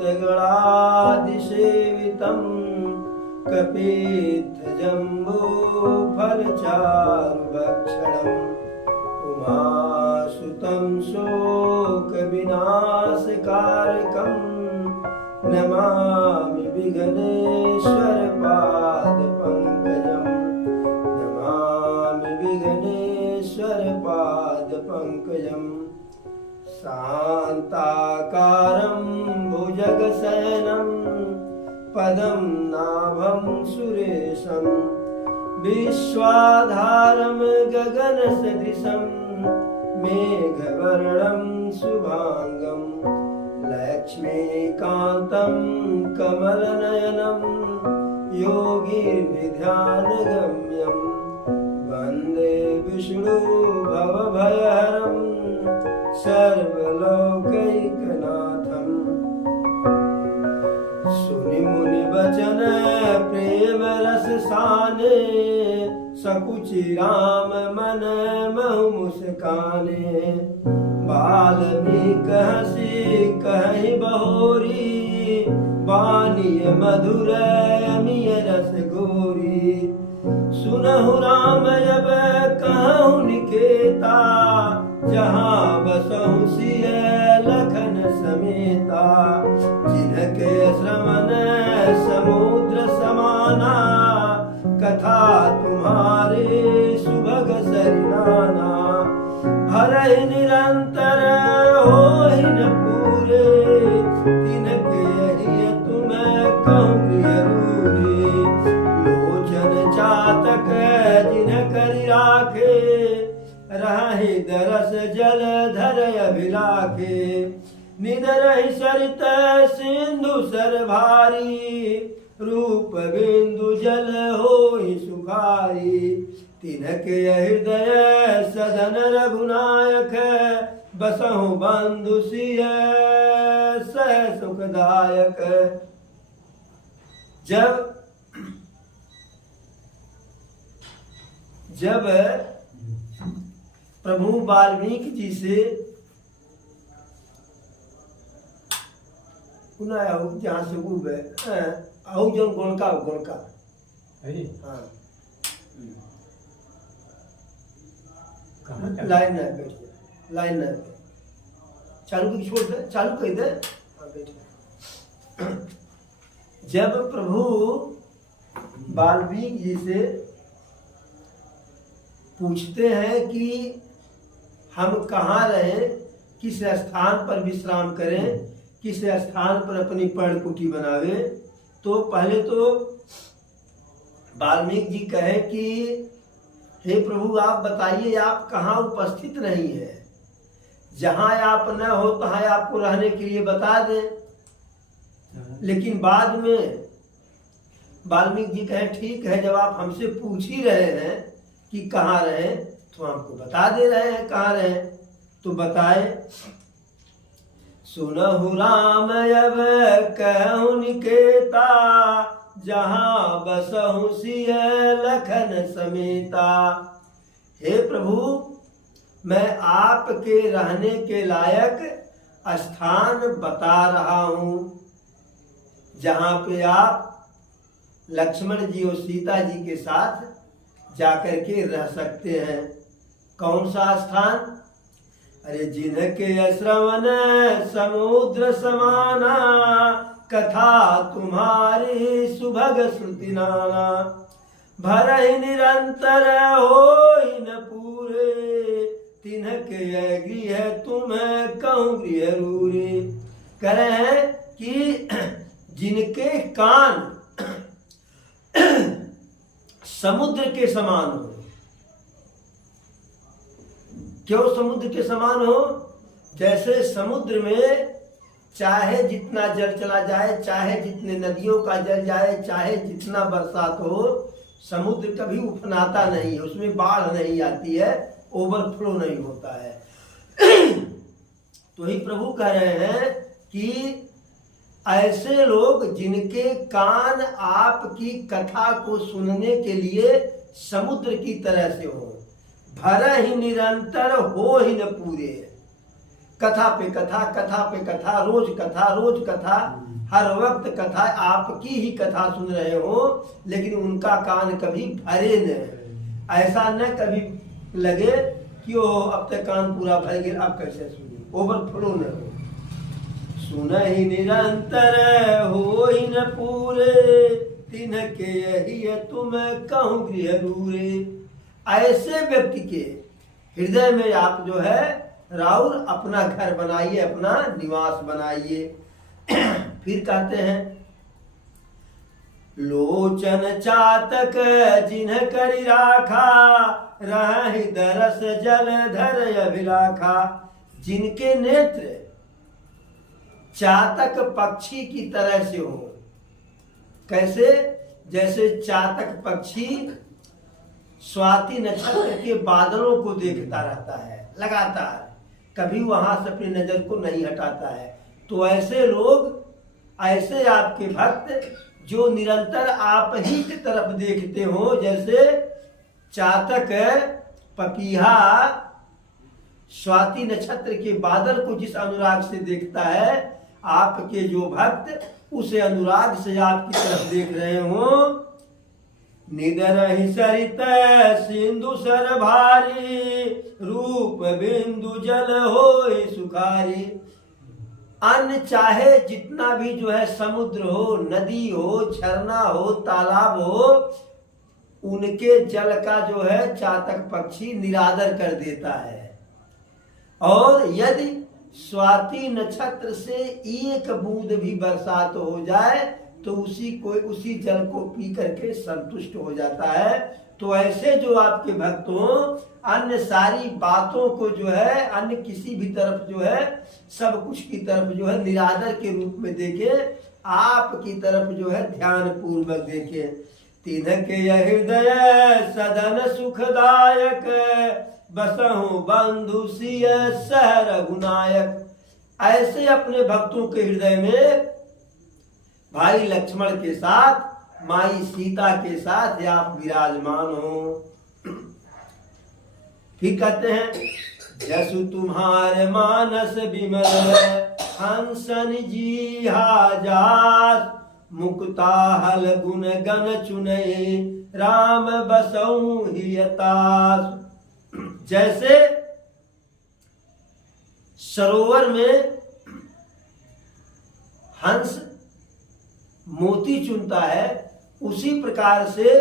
गणाधिसेवितं कपित्थजम्बूफलचारुभक्षणम् उमासुतं शोकविनाशकारकं नमामि विघ्नेश्वरपादपङ्कजम् नमामि विघ्नेश्वरपादपङ्कजम् शान्ताकारं भुजगशयनं पदं नाभं सुरेशं विश्वाधारं गगनसदृशं मेघवर्णं शुभांगं लक्ष्मीकान्तं कमलनयनं योगिर्विध्यानगम्यं वन्दे विष्णु भवभयहरं सर्वलोकैकनाथम्। सुनि मुनि बचन प्रेम रस साने सकुचि राम मन महु मुस्काने बाल्मीकि हंसी कहि बहोरी वाणी मधुर अमिय रस गोरी सुनहु राम जब कहूँ निकेता जहाँ बसहु सिय लखन समेता जिनके श्रवण समुद्र समाना कथा तुम्हारे सुभग सरिनाना हरहि निरंतर होहि न पूरे तिनके अहिय तुम कहूँ गृहरूरे लोचन चातक जिन करि राखे राहि दरस जल धर अभिलाखे निदरहि सरित सिंधु सर भारी रूप बिंदु जल होई सुखारी तिनके हृदय सदन रघुनायक बसहु बंधु सिय सह सुखदायक। जब प्रभु वाल्मीकि जी से जहाँ से आहू जन गोलका हाँ लाइन है बैठिए लाइन है चालू की छोड़ दे चालू कर दे हाँ बैठिए। जब प्रभु वाल्मीकि जी से पूछते हैं कि हम कहाँ रहें, किस स्थान पर विश्राम करें, किस स्थान पर अपनी पर्णकुटी बनावे, तो पहले तो वाल्मीकि जी कहे कि हे प्रभु आप बताइए आप कहाँ उपस्थित नहीं है, जहाँ आप न हो तहाँ आपको रहने के लिए बता दें। लेकिन बाद में वाल्मीकि जी कहे ठीक है जब आप हमसे पूछ ही रहे हैं कि कहाँ रहे तो हमको बता दे रहे हैं कहाँ रहे, तो बताए। सुनहु राम अब कहूँ निकेता जहाँ बसहु सिय लखन समेता। हे प्रभु मैं आपके रहने के लायक स्थान बता रहा हूँ जहाँ पे आप लक्ष्मण जी और सीता जी के साथ जाकर के रह सकते हैं। कौन सा स्थान? अरे जिनके श्रवण समुद्र समाना कथा तुम्हारी सुभग श्रुति नाना भरहि निरंतर होहि न पूरे तिनके गृह तुम कहूँ गृहरूरे। कह रहे हैं कि जिनके कान समुद्र के समान हो। क्यों समुद्र के समान हो? जैसे समुद्र में चाहे जितना जल चला जाए, चाहे जितने नदियों का जल जाए, चाहे जितना बरसात हो, समुद्र कभी उफनाता नहीं है, उसमें बाढ़ नहीं आती है, ओवरफ्लो नहीं होता है। तो ही प्रभु कह रहे हैं कि ऐसे लोग जिनके कान आपकी कथा को सुनने के लिए समुद्र की तरह से हो, भर ही निरंतर हो ही न पूरे। कथा पे कथा, कथा पे कथा, रोज कथा, हर वक्त कथा, आपकी ही कथा सुन रहे हो, लेकिन उनका कान कभी भरे न। ऐसा न कभी लगे कि वो अब तक कान पूरा भर गया, अब कैसे सुने, ओवरफ्लो न हो। सुन ही निरंतर हो ही न पूरे, तिनके यही तुम कहूँ गृह रूरे। ऐसे व्यक्ति के हृदय में आप जो है राउर अपना घर बनाइए, अपना निवास बनाइए। फिर कहते हैं, लोचन चातक जिन्ह करि राखा, रहि दरस जल धर अभिलाखा। जिनके नेत्र चातक पक्षी की तरह से हो। कैसे? जैसे चातक पक्षी स्वाति नक्षत्र के बादलों को देखता रहता है लगातार, कभी वहां से अपनी नजर को नहीं हटाता है। तो ऐसे लोग, ऐसे आपके भक्त जो निरंतर आप ही की तरफ देखते हो, जैसे चातक पपीहा स्वाति नक्षत्र के बादल को जिस अनुराग से देखता है, आपके जो भक्त उस अनुराग से आपकी तरफ देख रहे हो। निदर सरित सिंधु सर भारी, रूप बिंदु जल होए सुखारी। अन्न चाहे जितना भी जो है समुद्र हो, नदी हो, झरना हो, तालाब हो, उनके जल का जो है चातक पक्षी निरादर कर देता है। और यदि स्वाति नक्षत्र से एक बूंद भी बरसात हो जाए तो उसी जल को पी करके संतुष्ट हो जाता है। तो ऐसे जो आपके भक्त हो, अन्य सारी बातों को जो है, अन्य किसी भी तरफ जो है, सब कुछ की तरफ जो है निरादर के रूप में देखे, आपकी तरफ जो है ध्यान पूर्वक देखे। तिनके हृदय सदन सुखदायक, बसहु बंधु सिय सह रघुनायक। ऐसे अपने भक्तों के हृदय में भाई लक्ष्मण के साथ, माई सीता के साथ आप विराजमान हो। फिर कहते हैं, जसु तुम्हारे मानस विमल, हंसन जी हाजास, मुक्ता हल गुण गण चुने, राम बसऊ हियतास। जैसे सरोवर में हंस मोती चुनता है, उसी प्रकार से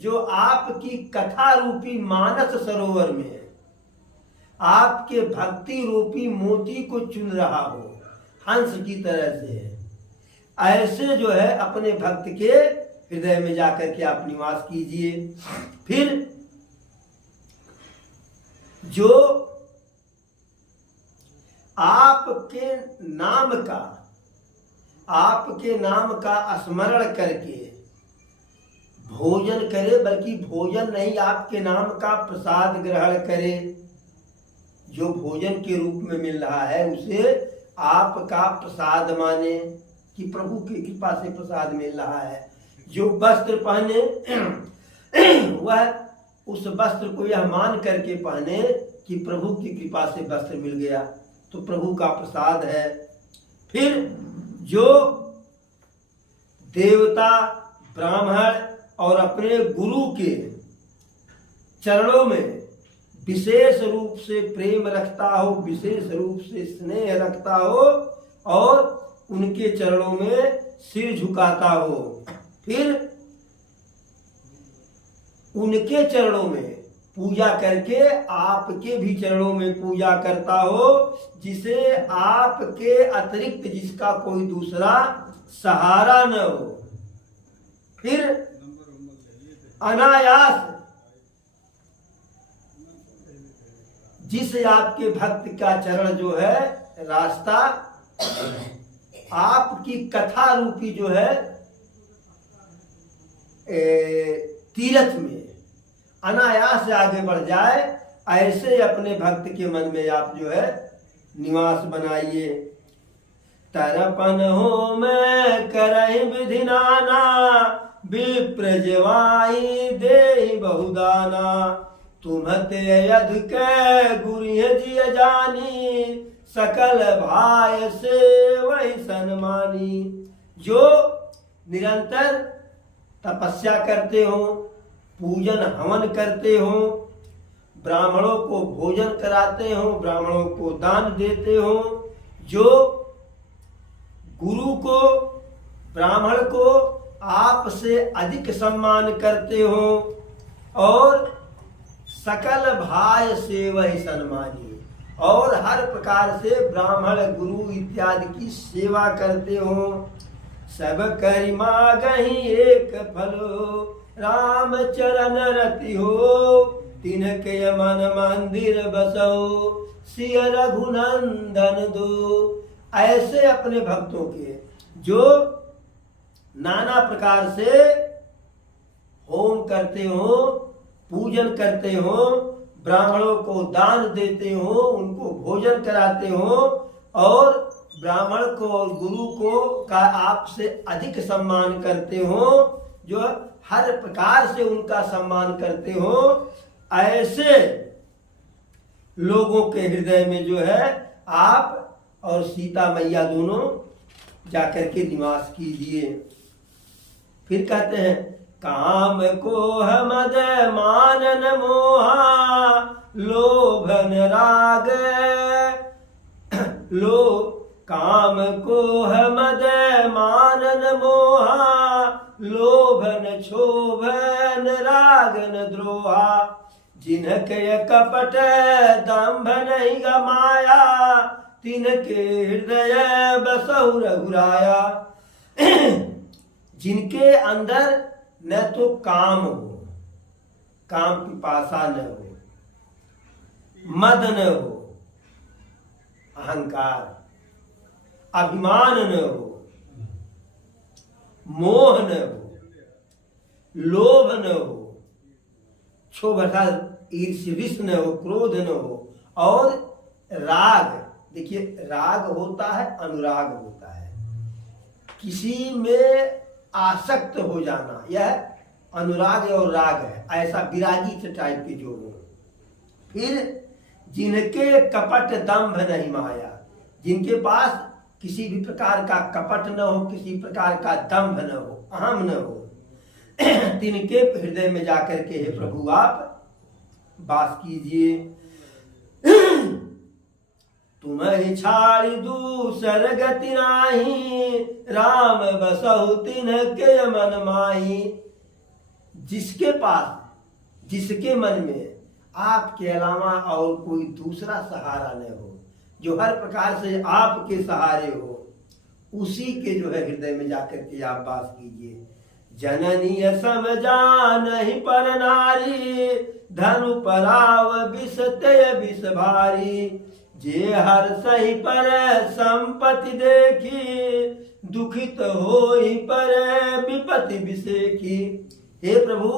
जो आपकी कथा रूपी मानस सरोवर में आपके भक्ति रूपी मोती को चुन रहा हो, हंस की तरह से, ऐसे जो है अपने भक्त के हृदय में जाकर के आप निवास कीजिए। फिर जो आपके नाम का स्मरण करके भोजन करे, बल्कि भोजन नहीं, आपके नाम का प्रसाद ग्रहण करे, जो भोजन के रूप में मिल रहा है उसे आपका प्रसाद माने कि प्रभु की कृपा से प्रसाद मिल रहा है। जो वस्त्र पहने वह उस वस्त्र को यह मान करके पहने कि प्रभु की कृपा से वस्त्र मिल गया, तो प्रभु का प्रसाद है। फिर जो देवता, ब्राह्मण और अपने गुरु के चरणों में विशेष रूप से प्रेम रखता हो, विशेष रूप से स्नेह रखता हो और उनके चरणों में सिर झुकाता हो, फिर उनके चरणों में पूजा करके आपके भी चरणों में पूजा करता हो, जिसे आपके अतिरिक्त जिसका कोई दूसरा सहारा न हो। फिर अनायास जिस आपके भक्त का चरण जो है रास्ता आपकी कथा रूपी जो है तीर्थ में अनायास से आगे बढ़ जाए, ऐसे अपने भक्त के मन में आप जो है निवास बनाइए। तरपन हो मैं करहि विधि नाना, विप्र जवाई दे बहुदाना। तुम्हते यध के गुरिह जिय जानी, सकल भाय से वही सन्मानी। जो निरंतर तपस्या करते हो, पूजन हवन करते हो, ब्राह्मणों को भोजन कराते हो, ब्राह्मणों को दान देते हो, जो गुरु को ब्राह्मण को आपसे अधिक सम्मान करते हो और सकल भाय से वही सन्मानी, और हर प्रकार से ब्राह्मण गुरु इत्यादि की सेवा करते हो। सब करि मागहि एक फलो, राम चरण रति हो, तिनके मन मंदिर बसो, सिय रघुनंदन दो। ऐसे अपने भक्तों के जो नाना प्रकार से होम करते हो, पूजन करते हो, ब्राह्मणों को दान देते हो, उनको भोजन कराते हो और ब्राह्मण को और गुरु को का आपसे अधिक सम्मान करते हो, जो हर प्रकार से उनका सम्मान करते हो, ऐसे लोगों के हृदय में जो है आप और सीता मैया दोनों जाकर के निवास कीजिए। फिर कहते हैं काम को मद मानन मोहा, लोभन राग काम को मद मानन मोहा, लोभन क्षोभन रागन द्रोहा। जिनके कपट दंभ नहीं गमाया, तिनके हृदय बसहु रघुराया। जिनके अंदर न तो काम हो, काम पिपासा न हो, मद न हो, अहंकार, अभिमान न हो, मोह न हो, लोभ न हो, क्षोभ अर्थात ईर्ष्या न हो, क्रोध न हो, और राग। देखिए राग होता है, अनुराग होता है, किसी में आसक्त हो जाना, यह अनुराग और राग है। ऐसा विरागी से टाइप के जो हो। फिर जिनके कपट दंभ नहीं माया, जिनके पास किसी भी प्रकार का कपट न हो, किसी प्रकार का दंभ न हो, अहम न हो, तिनके हृदय में जाकर के हे प्रभु आप वास कीजिए। तुम्हें छाड़ी दूसर गति नाही, राम बसहु तिनके मन माही। जिसके पास, जिसके मन में आपके अलावा और कोई दूसरा सहारा न हो, जो हर प्रकार से आपके सहारे हो, उसी के जो है हृदय में जाकर के आप वास कीजिए। जननी समझा नहीं पर नारी, धनु पराव विष तय विष भारी। जे हर सही पर संपत्ति देखी, दुखित होई पर विपत्ति विषेखी। हे प्रभु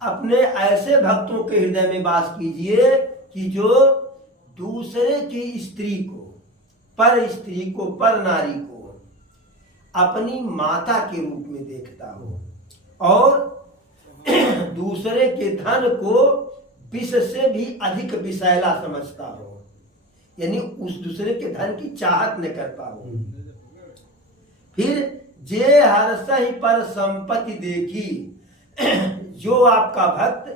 अपने ऐसे भक्तों के हृदय में वास कीजिए कि जो दूसरे की स्त्री को, पर स्त्री को, पर नारी को अपनी माता के रूप में देखता हो और दूसरे के धन को विष से भी अधिक विषैला समझता हो, यानी उस दूसरे के धन की चाहत न करता हो। फिर जे हर्षहि पर संपत्ति देखी, जो आपका भक्त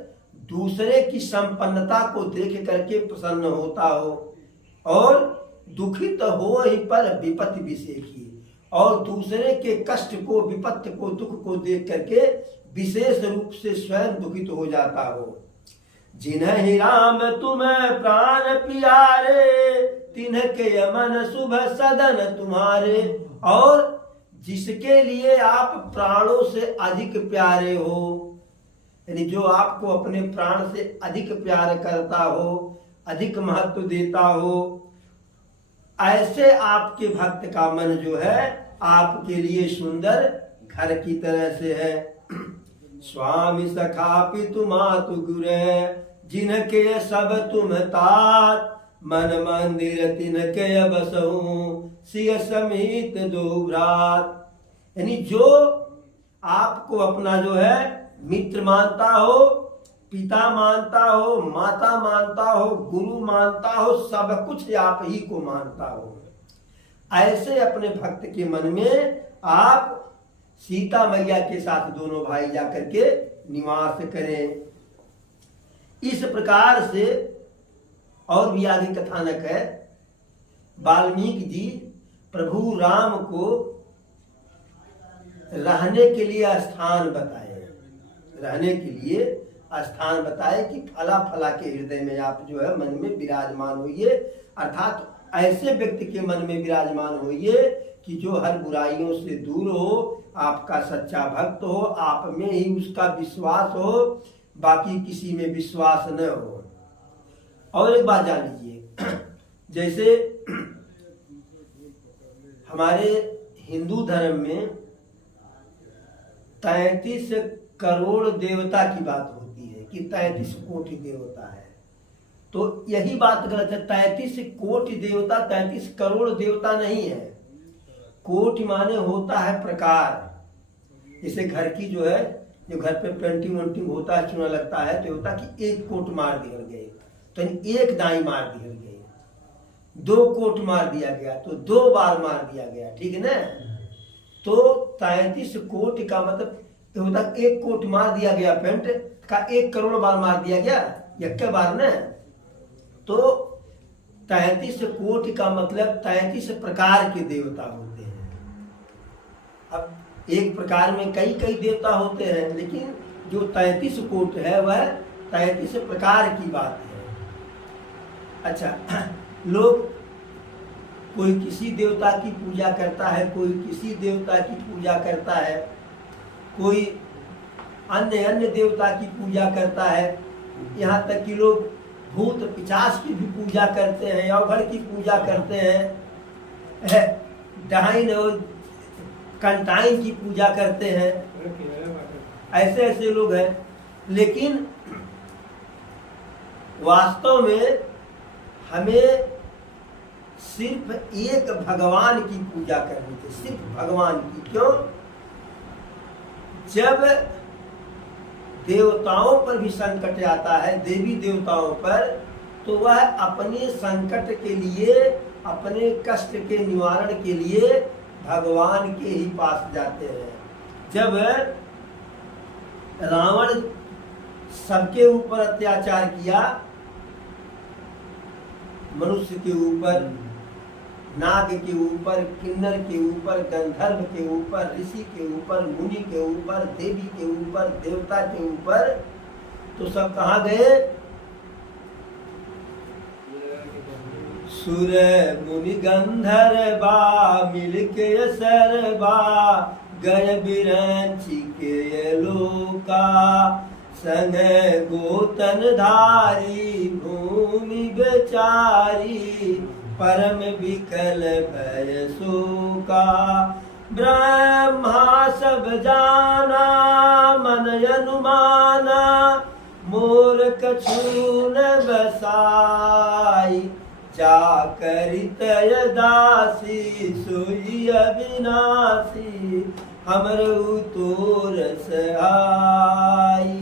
दूसरे की संपन्नता को देख करके प्रसन्न होता हो और दुखित हो ही पर विपत्ति विषेखी, और दूसरे के कष्ट को, विपत्ति को, दुख को देख करके विशेष रूप से स्वयं दुखित हो जाता हो। जिन्हि राम तुम्हें प्राण प्यारे, तिनके मन शुभ सदन तुम्हारे। और जिसके लिए आप प्राणों से अधिक प्यारे हो, यानी जो आपको अपने प्राण से अधिक प्यार करता हो, अधिक महत्व देता हो, ऐसे आपके भक्त का मन जो है आपके लिए सुंदर घर की तरह से है। स्वामी सखा पितु मातु गुरे, जिनके सब तुम तात, मन मंदिर तिनके बसहु, सिय समीत दो भ्रात। यानी जो आपको अपना जो है मित्र मानता हो, पिता मानता हो, माता मानता हो, गुरु मानता हो, सब कुछ आप ही को मानता हो, ऐसे अपने भक्त के मन में आप सीता मैया के साथ दोनों भाई जाकर के निवास करें। इस प्रकार से और भी आगे कथानक है। वाल्मीकि जी प्रभु राम को रहने के लिए स्थान बताए, रहने के लिए स्थान बताए कि फला फला के हृदय में आप जो है मन में विराजमान होइए, अर्थात ऐसे व्यक्ति के मन में विराजमान होइए कि जो हर बुराइयों से दूर हो, आपका सच्चा भक्त हो, आप में ही उसका विश्वास हो, बाकी किसी में विश्वास न हो। और एक बात जान लीजिए, जैसे हमारे हिंदू धर्म में 33 करोड़ देवता की बात होती है कि 33 कोटि देवता है, तो यही बात गलत है। 33 कोटि देवता 33 करोड़ देवता नहीं है। कोटि माने होता है प्रकार। जैसे घर की जो है, जो घर पे पेंटिंग वेंटिंग होता है, चूना लगता है, तो होता कि 1 कोट मार दिया गए तो 1 दाई मार दिया गए, 2 कोट मार दिया गया तो 2 बार मार दिया गया, ठीक है ना। तो 33 कोटि का मतलब होता 1 कोट मार दिया गया, पेंट का 1 करोड़ बार मार दिया गया, एक बार न। तो 33 कोटि का मतलब 33 प्रकार के देवता होते हैं। अब एक प्रकार में कई कई देवता होते हैं, लेकिन जो 33 कोट है वह 33 प्रकार की बात है। अच्छा, लोग कोई किसी देवता की पूजा करता है, कोई किसी देवता की पूजा करता है, कोई अन्य देवता की पूजा करता है, यहाँ तक कि लोग भूत पिशाच की भी पूजा करते हैं, अवघड़ की पूजा करते हैं, डाइन और कंटाइन की पूजा करते हैं। ऐसे ऐसे लोग हैं, लेकिन वास्तव में हमें सिर्फ एक भगवान की पूजा करनी चाहिए, सिर्फ भगवान की। क्यों? जब देवताओं पर भी संकट आता है, देवी देवताओं पर, तो वह अपने संकट के लिए, अपने कष्ट के निवारण के लिए भगवान के ही पास जाते हैं। जब रावण सबके ऊपर अत्याचार किया, मनुष्य के ऊपर, नाग के ऊपर, किन्नर के ऊपर, गंधर्व के ऊपर, ऋषि के ऊपर, मुनि के ऊपर, देवी के ऊपर, देवता के ऊपर, तो सब कहाँ गए? सुर मुनि गंधर्वा मिलके सरवा गय बिरंची के लोका संग गोतन धारी भूमि बेचारी परम विकल भय शोका। ब्रह्मा सब जाना मन अनुमाना मोर कछु न बसाई जाकर तय दासी सोई अविनाशी हमर तोर सहाई।